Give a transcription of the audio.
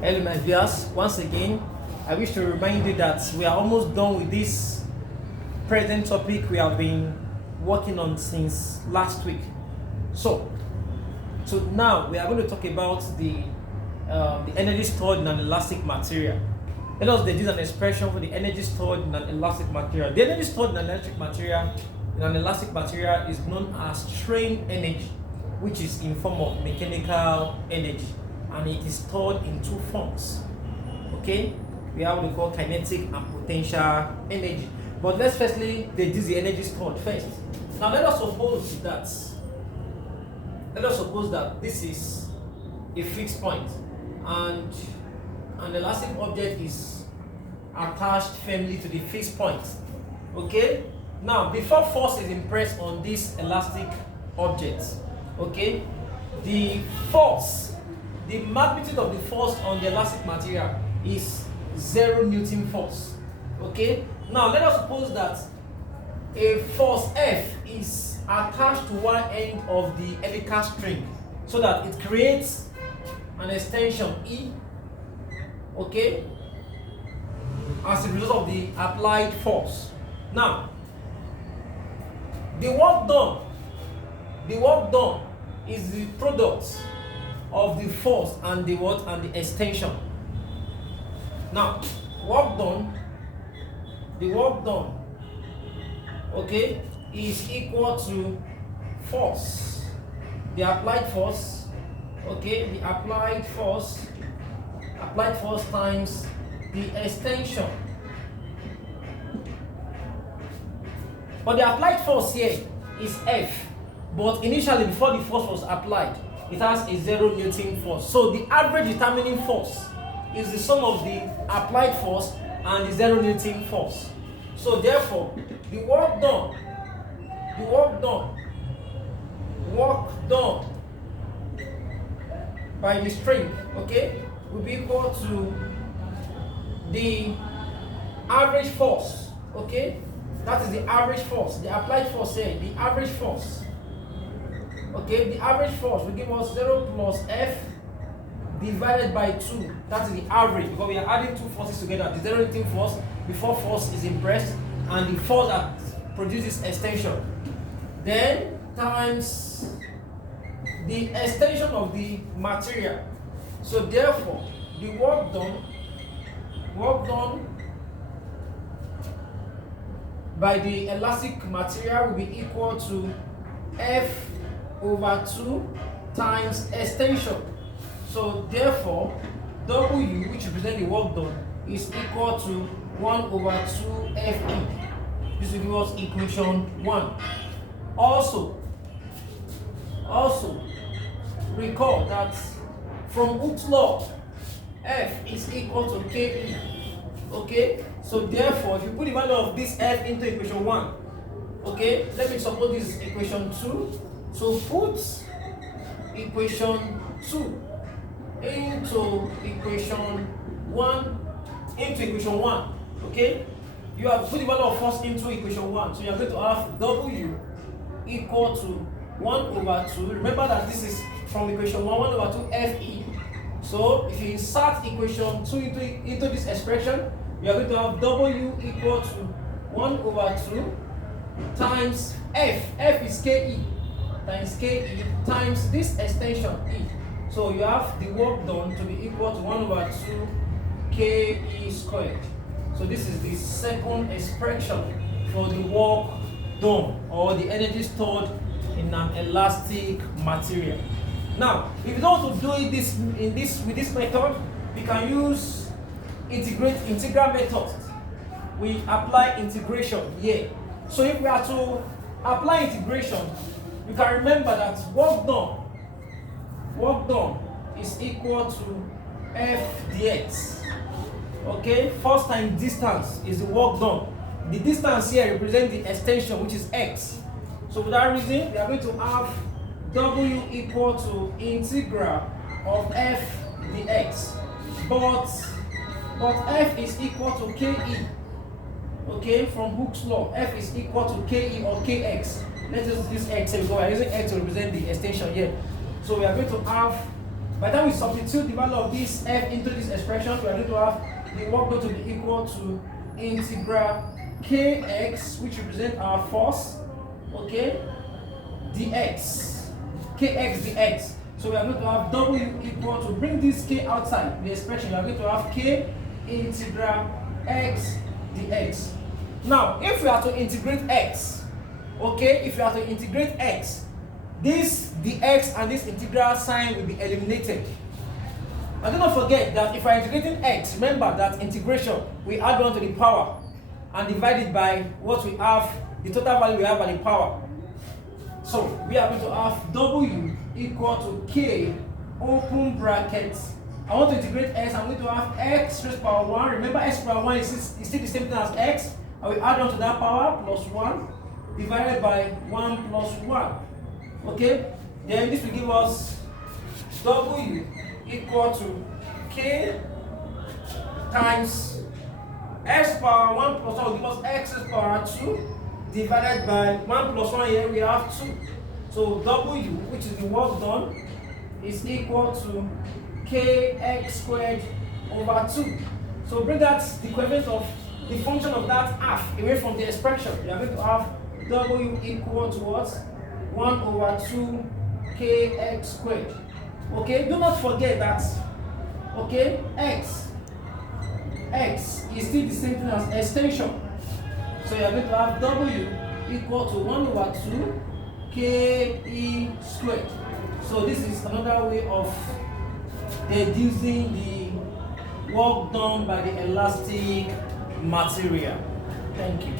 Hello, my viewers. Once again, I wish to remind you that we are almost done with this present topic we have been working on since last week. So now we are going to talk about the energy stored in an elastic material. Let us use an expression for the energy stored in an elastic material. The energy stored in an elastic material is known as strain energy, which is in form of mechanical energy, and it is stored in two forms. Okay, we have what we call kinetic and potential energy. But let's firstly deduce the energy stored first. Now let us suppose that this is a fixed point and an elastic object is attached firmly to the fixed point. Okay, now before force is impressed on this elastic object, okay, the magnitude of the force on the elastic material is 0 Newton force. Okay, now let us suppose that a force F is attached to one end of the helical string so that it creates an extension E, okay, as a result of the applied force. Now the work done is the product of the force and the extension. Now the work done, okay, is equal to force, the applied force, okay, the applied force times the extension. But the applied force here is F, but initially before the force was applied, it has a 0 Newton force. So the average determining force is the sum of the applied force and the 0 Newton force. So therefore, the work done by the string, okay, will be equal to the average force, okay, that is the average force, the applied force here, the average force, okay, the average force will give us 0 plus F divided by 2, that is the average, because we are adding two forces together, the 0 Newton force before force is impressed and the force that produces extension, then times the extension of the material. So therefore the work done by the elastic material will be equal to F over 2 times extension. So therefore W, which represents the work done, is equal to 1 over 2 Fe. This will give us equation 1. Also recall that from Hooke's law, F is equal to Ke. Okay, so therefore if you put the value of this F into equation 1, okay, let me suppose this is equation 2. So put equation 2 into equation 1, okay, you have put the value of force into equation 1, so you are going to have W equal to 1 over 2. Remember that this is from equation 1 over 2 Fe. So if you insert equation 2 into this expression, you are going to have W equal to 1 over 2 times F is Ke, times this extension E. So you have the work done to be equal to 1 over 2 Ke squared. So this is the second expression for the work done, or the energy stored in an elastic material. Now, if you don't want to do it with this method, we can use integral method. We apply integration here. So if we are to apply integration, you can remember that work done is equal to F dx. Okay, first time distance is the work done. The distance here represents the extension, which is x. So for that reason, we are going to have W equal to integral of F dx. But F is equal to Ke. Okay, from Hooke's law, F is equal to Ke or Kx. Let's just use x because we are using x to represent the extension here. So we are going to have By the time we substitute the value of this F into this expression, we are going to have the work done to be equal to integral kx, which represents our force, okay, dx, kx dx. So we are going to have w equal to, bring this k outside the expression, we are going to have k integral x dx. Now, if we are to integrate x, okay, if we are to integrate x, this dx and this integral sign will be eliminated. And do not forget that if we are integrating x, remember that integration, we add 1 to the power and divide it by what we have, the total value we have at the power. So we are going to have w equal to k, open brackets. I want to integrate x, I'm going to have x raised to power 1. Remember, x power 1 is still the same thing as x. And we add on to that power plus 1 divided by 1 plus 1. Okay? Then this will give us w equal to k times x power 1 plus 1 will give us x raised to power 2 divided by 1 plus 1 here we have 2. So w, which is the work done, is equal to kx squared over 2. So bring that, the equivalent of the function of that half away from the expression. We are going to have w equal to what? 1 over 2 kx squared. Okay, do not forget that, okay, x is still the same thing as extension. So you are going to have w equal to 1 over 2 ke squared. So this is another way of deducing the work done by the elastic material. Thank you.